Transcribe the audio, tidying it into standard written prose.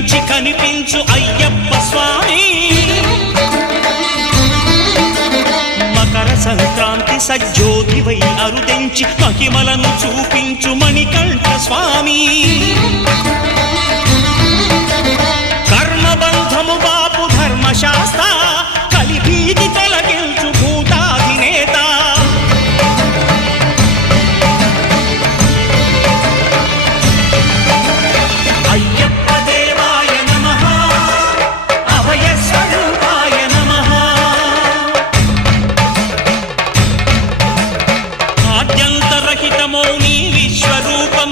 కనిపించి కనిపించు అయ్యప్ప స్వామి మకర సంక్రాంతి సజ్జోతివై అరుదెంచి మహిమలను చూపించు మణికంఠ స్వామి కర్మబంధము బాపు ధర్మశాస్త్ర కలిభీతి తొలగించు భూతాధినేత అయ్యప్ప దేవాయ నమః అభయ స్వరూపాయ నమః ఆద్యంతరహితమౌ నీ విశ్వరూపం